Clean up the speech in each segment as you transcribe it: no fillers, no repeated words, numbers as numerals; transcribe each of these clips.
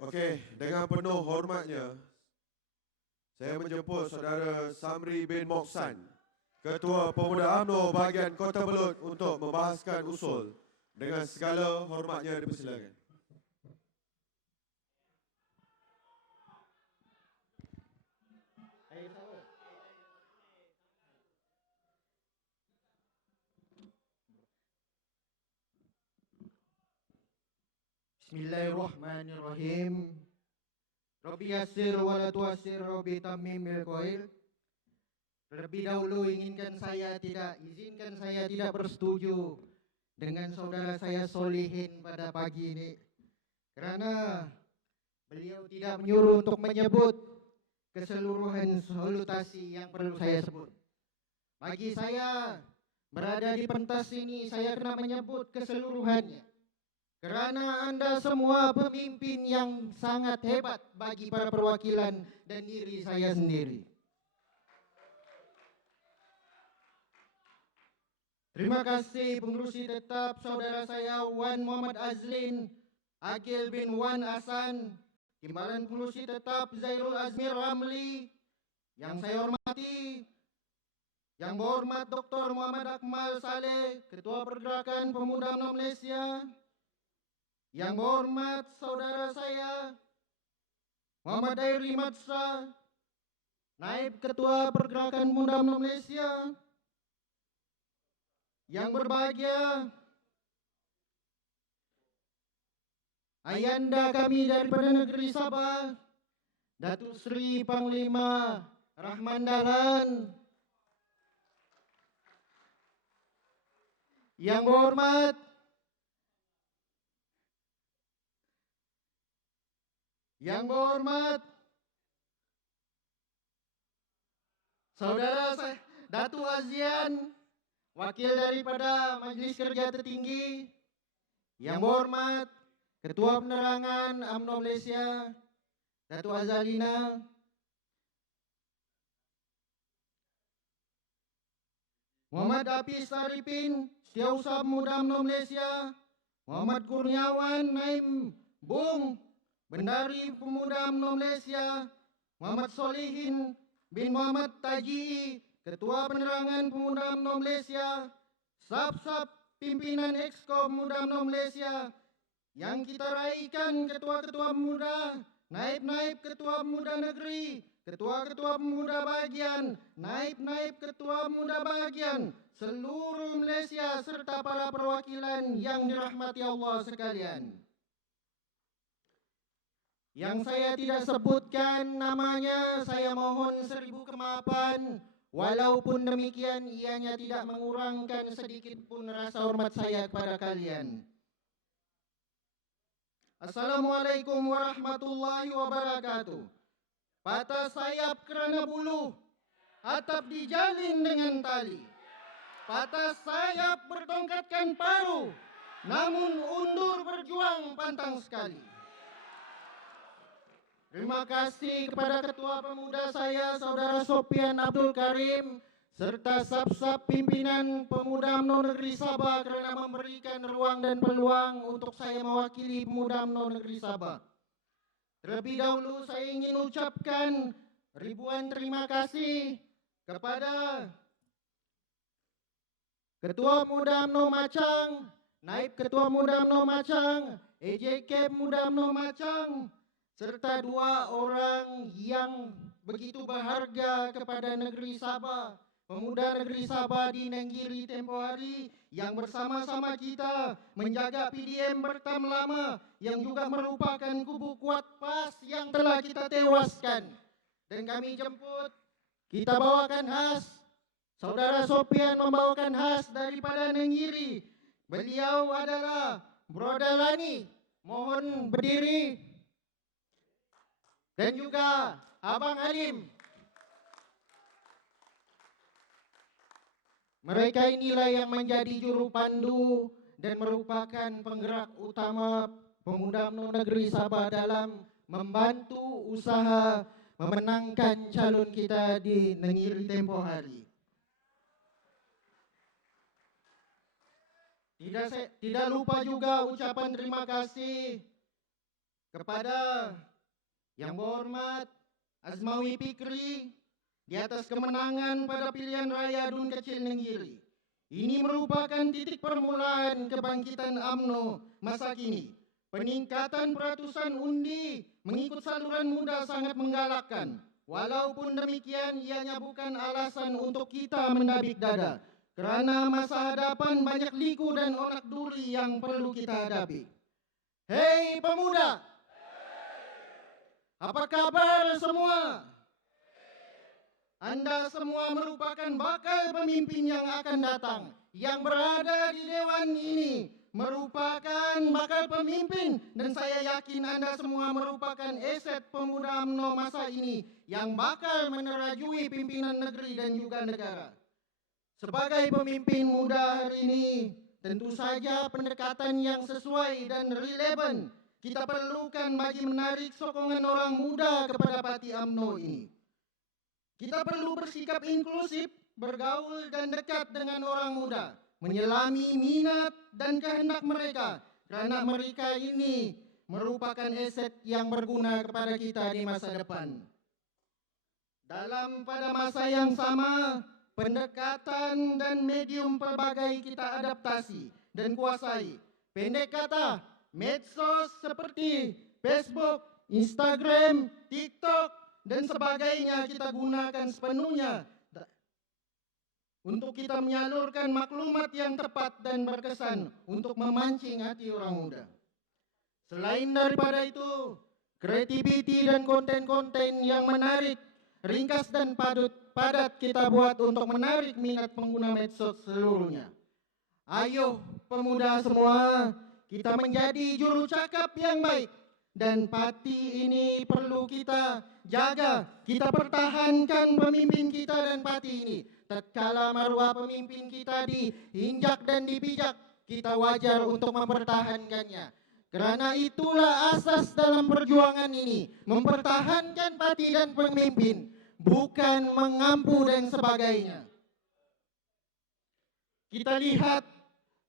Okey, dengan penuh hormatnya, saya menjemput Saudara Samri bin Moksan, Ketua Pemuda UMNO bahagian Kota Belud untuk membahaskan usul. Dengan segala hormatnya dipersilakan. Bismillahirrahmanirrahim. Rabbi yassir wa la tuassir, Rabbi tammim bil qail. Terlebih dahulu izinkan saya tidak bersetuju dengan saudara saya Solihin pada pagi ini, kerana beliau tidak menyuruh untuk menyebut keseluruhan salutasi yang perlu saya sebut. Bagi saya berada di pentas ini, saya kena menyebut keseluruhannya, kerana Anda semua pemimpin yang sangat hebat bagi para perwakilan dan diri saya sendiri. Terima kasih pengerusi tetap saudara saya Wan Muhammad Azlin, Akil bin Wan Hasan, Timbalan pengerusi tetap Zairul Azmir Ramli, yang saya hormati Yang berhormat Dr. Muhammad Akmal Saleh, Ketua Pergerakan Pemuda UMNO Malaysia, yang berhormat saudara saya Muhammad Dairi Madsa, Naib Ketua Pergerakan Pemuda UMNO Malaysia, yang berbahagia ayanda kami daripada negeri Sabah, Datuk Seri Panglima Rahman Dahlan, yang berhormat saudara saya Datuk Azian, wakil daripada Majlis Kerja Tertinggi, yang berhormat Ketua Penerangan UMNO Malaysia, Datuk Azalina, Muhammad Hafiz Arifin, Setiausaha Pemuda UMNO Malaysia, Muhammad Kurniawan Naim Bung, Bendari Pemuda UMNO Malaysia, Muhammad Solihin bin Muhammad Taji, Ketua Penerangan Pemuda UMNO Malaysia, Sab-Sab Pimpinan Exco Pemuda UMNO Malaysia, yang kita raikan ketua-ketua pemuda, naib-naib ketua pemuda negeri, ketua-ketua pemuda bahagian, naib-naib ketua pemuda bahagian, seluruh Malaysia serta para perwakilan yang dirahmati Allah sekalian. Yang saya tidak sebutkan namanya, saya mohon 1000 kemaafan. Walaupun demikian, ianya tidak mengurangkan sedikit pun rasa hormat saya kepada kalian. Assalamualaikum warahmatullahi wabarakatuh. Patah sayap kerana bulu, atap dijalin dengan tali. Patah sayap bertongkatkan paru, namun undur berjuang pantang sekali. Terima kasih kepada Ketua Pemuda saya, Saudara Sopian Abdul Karim, serta sab-sab pimpinan Pemuda UMNO Negeri Sabah kerana memberikan ruang dan peluang untuk saya mewakili Pemuda UMNO Negeri Sabah. Terlebih dahulu saya ingin ucapkan ribuan terima kasih kepada Ketua Pemuda UMNO Macang, Naib Ketua Pemuda UMNO Macang, EJK Pemuda UMNO Macang, serta 2 orang yang begitu berharga kepada negeri Sabah, pemuda negeri Sabah di Nenggiri tempoh hari, yang bersama-sama kita menjaga PDM Bertam Lama, yang juga merupakan kubu kuat PAS yang telah kita tewaskan. Dan kami jemput, kita bawakan khas, Saudara Sopian membawakan khas daripada Nenggiri. Beliau adalah Broda Lani, mohon berdiri. Dan juga Abang Halim. Mereka inilah yang menjadi juru pandu dan merupakan penggerak utama Pemuda UMNO Negeri Sabah dalam membantu usaha memenangkan calon kita di Nenggiri tempoh hari. Tidak lupa juga ucapan terima kasih kepada yang berhormat Azmawi Fikri di atas kemenangan pada pilihan raya Dun Kecil Nenggiri. Ini merupakan titik permulaan kebangkitan UMNO masa kini. Peningkatan peratusan undi mengikut saluran muda sangat menggalakkan. Walaupun demikian, ianya bukan alasan untuk kita mendabik dada. Kerana masa hadapan banyak liku dan onak duri yang perlu kita hadapi. Hei pemuda! Apa kabar semua? Anda semua merupakan bakal pemimpin yang akan datang. Yang berada di dewan ini merupakan bakal pemimpin. Dan saya yakin Anda semua merupakan aset pemuda UMNO masa ini yang bakal menerajui pimpinan negeri dan juga negara. Sebagai pemimpin muda hari ini, tentu saja pendekatan yang sesuai dan relevan kita perlukan bagi menarik sokongan orang muda kepada parti UMNO ini. Kita perlu bersikap inklusif, bergaul dan dekat dengan orang muda, menyelami minat dan kehendak mereka, kerana mereka ini merupakan aset yang berguna kepada kita di masa depan. Pada masa yang sama, pendekatan dan medium pelbagai kita adaptasi dan kuasai. Pendek kata, medsos seperti Facebook, Instagram, TikTok, dan sebagainya kita gunakan sepenuhnya untuk kita menyalurkan maklumat yang tepat dan berkesan untuk memancing hati orang muda. Selain daripada itu, kreativiti dan konten-konten yang menarik, ringkas dan padat kita buat untuk menarik minat pengguna medsos seluruhnya. Ayo pemuda semua, kita menjadi juru cakap yang baik. Dan parti ini perlu kita jaga, kita pertahankan pemimpin kita dan parti ini. Tatkala maruah pemimpin kita diinjak dan dipijak, kita wajar untuk mempertahankannya. Kerana itulah asas dalam perjuangan ini, mempertahankan parti dan pemimpin, bukan mengampu dan sebagainya. Kita lihat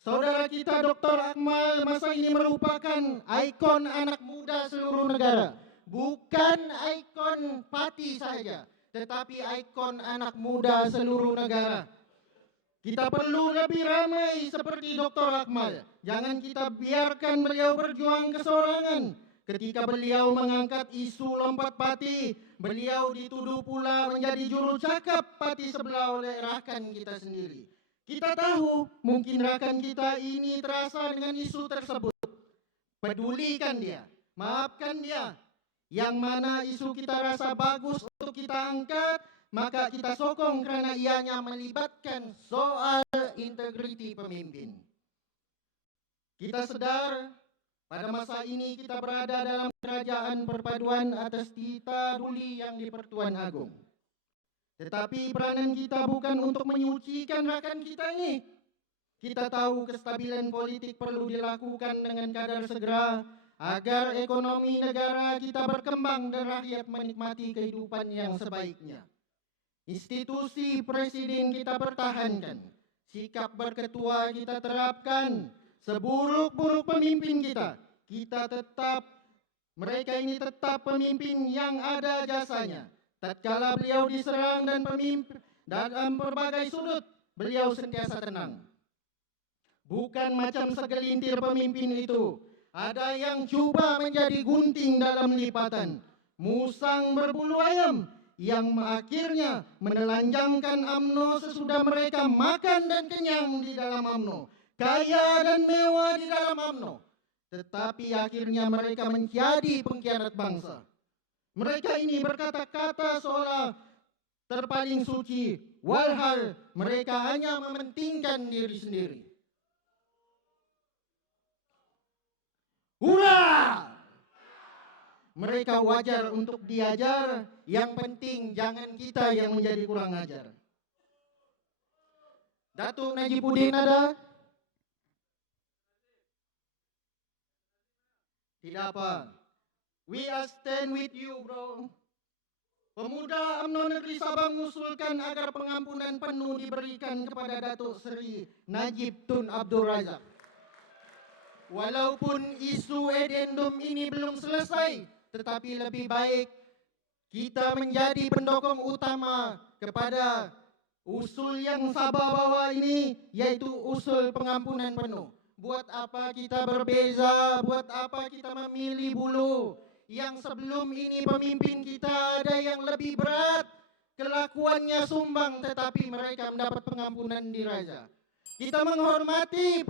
saudara kita Dr. Akmal masa ini merupakan ikon anak muda seluruh negara. Bukan ikon parti saja, tetapi ikon anak muda seluruh negara. Kita perlu lebih ramai seperti Dr. Akmal. Jangan kita biarkan beliau berjuang kesorangan. Ketika beliau mengangkat isu lompat parti, beliau dituduh pula menjadi juru cakap parti sebelah oleh rakan kita sendiri. Kita tahu mungkin rakan kita ini terasa dengan isu tersebut. Pedulikan dia, maafkan dia. Yang mana isu kita rasa bagus untuk kita angkat, maka kita sokong kerana ianya melibatkan soal integriti pemimpin. Kita sedar pada masa ini kita berada dalam kerajaan perpaduan atas tita duli yang di-Pertuan Agong. Tetapi peranan kita bukan untuk menyucikan rakan kita ini. Kita tahu kestabilan politik perlu dilakukan dengan kadar segera agar ekonomi negara kita berkembang dan rakyat menikmati kehidupan yang sebaiknya. Institusi presiden kita pertahankan, sikap berketua kita terapkan, seburuk-buruk pemimpin kita tetap, mereka ini tetap pemimpin yang ada jasanya. Tatkala beliau diserang dan pemimpin dalam berbagai sudut, beliau sentiasa tenang. Bukan macam segelintir pemimpin itu. Ada yang cuba menjadi gunting dalam lipatan, musang berbulu ayam, yang akhirnya menelanjangkan UMNO sesudah mereka makan dan kenyang di dalam UMNO, kaya dan mewah di dalam UMNO. Tetapi akhirnya mereka menjadi pengkhianat bangsa. Mereka ini berkata-kata seolah terpaling suci, walhal mereka hanya mementingkan diri sendiri. Hurrah! Mereka wajar untuk diajar, yang penting jangan kita yang menjadi kurang ajar. Datuk Najibuddin ada? Tidak apa. We are stand with you, bro. Pemuda UMNO Negeri Sabang mengusulkan agar pengampunan penuh diberikan kepada Datuk Seri Najib Tun Abdul Razak. walaupun isu edendum ini belum selesai, tetapi lebih baik kita menjadi pendukung utama kepada usul yang Sabah bawa ini, yaitu usul pengampunan penuh. Buat apa kita berbeza, buat apa kita memilih bulu, yang sebelum ini pemimpin kita ada yang lebih berat, kelakuannya sumbang tetapi mereka mendapat pengampunan diraja. Kita menghormati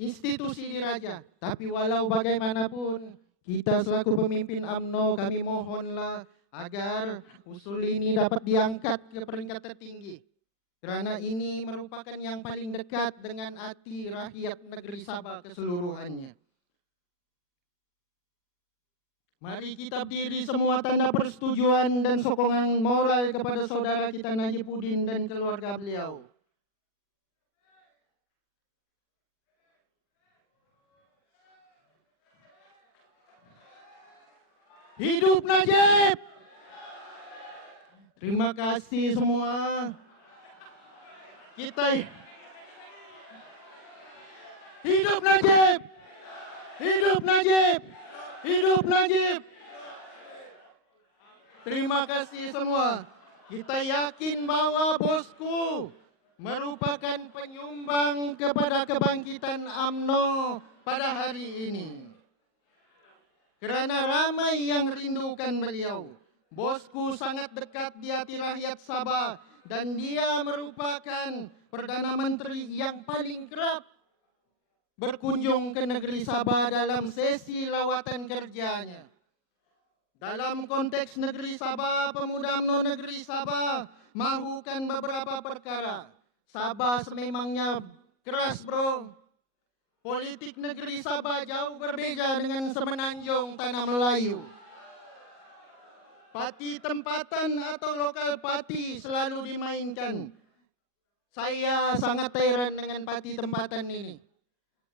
institusi diraja, tapi walau bagaimanapun kita selaku pemimpin UMNO, kami mohonlah agar usul ini dapat diangkat ke peringkat tertinggi, kerana ini merupakan yang paling dekat dengan hati rakyat negeri Sabah keseluruhannya. Mari kita berdiri semua tanda persetujuan dan sokongan moral kepada saudara kita Najibuddin dan keluarga beliau. Hidup Najib! Terima kasih semua. Kita hidup Najib! Hidup Najib! Hidup Najib! Terima kasih semua. Kita yakin bahwa bosku merupakan penyumbang kepada kebangkitan UMNO pada hari ini. Kerana ramai yang rindukan beliau. Bosku sangat dekat di hati rakyat Sabah dan dia merupakan Perdana Menteri yang paling kerap berkunjung ke negeri Sabah dalam sesi lawatan kerjanya. Dalam konteks negeri Sabah, pemuda UMNO negeri Sabah mahukan beberapa perkara. Sabah sememangnya keras, bro. Politik negeri Sabah jauh berbeza dengan semenanjung tanah Melayu. Parti tempatan atau lokal parti selalu dimainkan. Saya sangat heran dengan parti tempatan ini.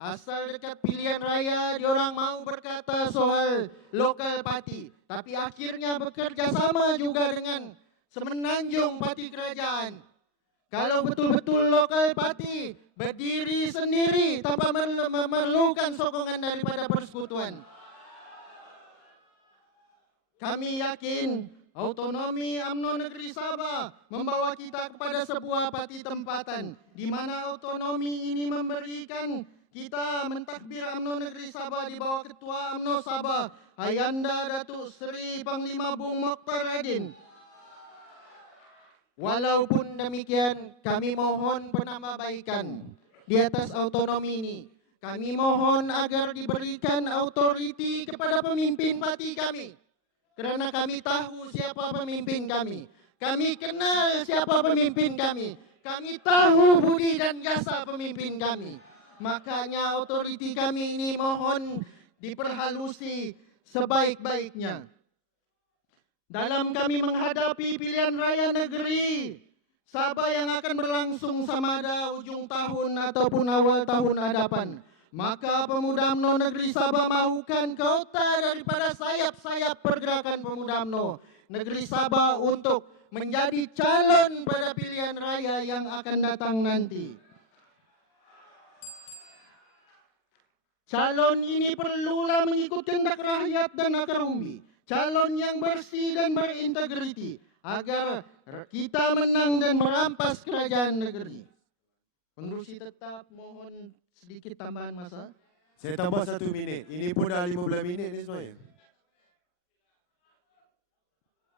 Asal dekat pilihan raya, diorang mau berkata soal lokal parti, tapi akhirnya bekerja sama juga dengan semenanjung parti kerajaan. Kalau betul-betul lokal parti berdiri sendiri tanpa memerlukan sokongan daripada persekutuan. Kami yakin autonomi UMNO negeri Sabah membawa kita kepada sebuah parti tempatan, di mana autonomi ini memberikan kita mentakbir UMNO negeri Sabah di bawah Ketua UMNO Sabah Ayanda Datuk Seri Panglima Bung Mokhtar Adin. Walaupun demikian, kami mohon penambahbaikan di atas autonomi ini. Kami mohon agar diberikan autoriti kepada pemimpin parti kami. Kerana kami tahu siapa pemimpin kami. Kami kenal siapa pemimpin kami. Kami tahu budi dan jasa pemimpin kami. Makanya autoriti kami ini mohon diperhalusi sebaik-baiknya. Dalam kami menghadapi pilihan raya negeri Sabah yang akan berlangsung sama ada ujung tahun ataupun awal tahun hadapan, maka pemuda UMNO negeri Sabah mahukan kota daripada sayap-sayap pergerakan pemuda UMNO negeri Sabah untuk menjadi calon pada pilihan raya yang akan datang nanti. Calon ini perlulah mengikut kehendak rakyat dan akar umbi. Calon yang bersih dan berintegriti agar kita menang dan merampas kerajaan negeri. Pengurusi tetap mohon sedikit tambahan masa. Saya tambah 1 minit. Ini pun dah 15 minit ni semuanya.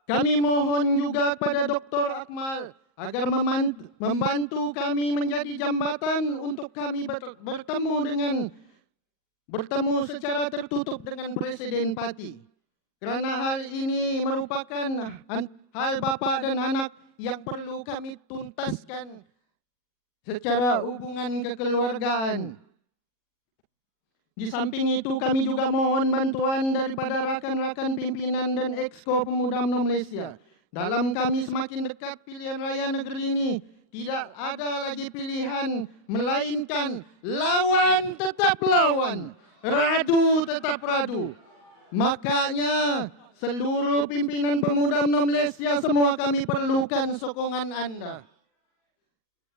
Kami mohon juga kepada Dr. Akmal agar membantu kami menjadi jambatan untuk kami bertemu secara tertutup dengan Presiden Parti. Kerana hal ini merupakan hal bapa dan anak yang perlu kami tuntaskan secara hubungan kekeluargaan. Di samping itu kami juga mohon bantuan daripada rakan-rakan pimpinan dan Exco Pemuda UMNO Malaysia. Dalam kami semakin dekat pilihan raya negeri ini, tidak ada lagi pilihan melainkan lawan tetap lawan, radu tetap radu. Makanya seluruh pimpinan pemuda UMNO Malaysia semua kami perlukan sokongan anda.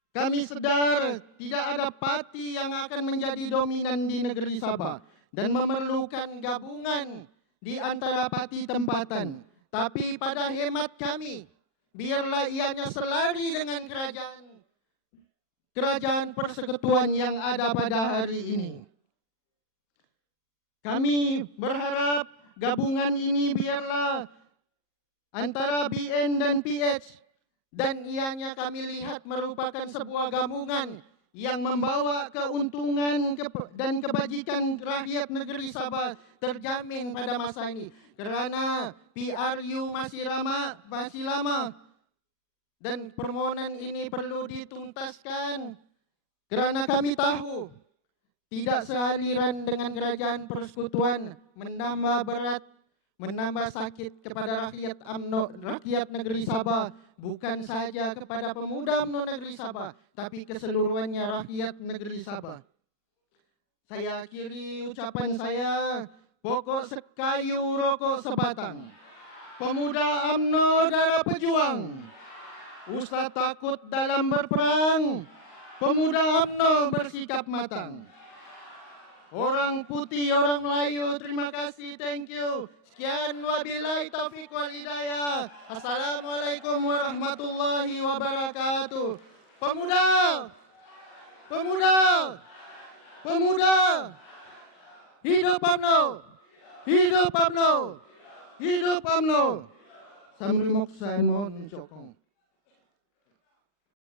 Kami sedar tidak ada parti yang akan menjadi dominan di negeri Sabah dan memerlukan gabungan di antara parti tempatan. Tapi pada hemat kami, biarlah ianya selari dengan kerajaan persekutuan yang ada pada hari ini. Kami berharap gabungan ini biarlah antara BN dan PH, dan ianya kami lihat merupakan sebuah gabungan yang membawa keuntungan dan kebajikan rakyat negeri Sabah terjamin pada masa ini. Kerana PRU masih lama dan permohonan ini perlu dituntaskan. Kerana kami tahu tidak sealiran dengan kerajaan persekutuan menambah berat, menambah sakit kepada rakyat UMNO, rakyat negeri Sabah, bukan saja kepada pemuda UMNO negeri Sabah, tapi keseluruhannya rakyat negeri Sabah. Saya akhiri ucapan saya, pokok sekayu rokok sebatang. Pemuda UMNO darah pejuang, usah takut dalam berperang. Pemuda UMNO bersikap matang. Orang putih, orang Melayu, terima kasih, thank you. Sekian, wabillahi taufiq wal hidayah. Assalamualaikum warahmatullahi wabarakatuh. Pemuda, pemuda, pemuda, hidup UMNO, hidup UMNO, hidup UMNO. Samri Moksan mohon cokong.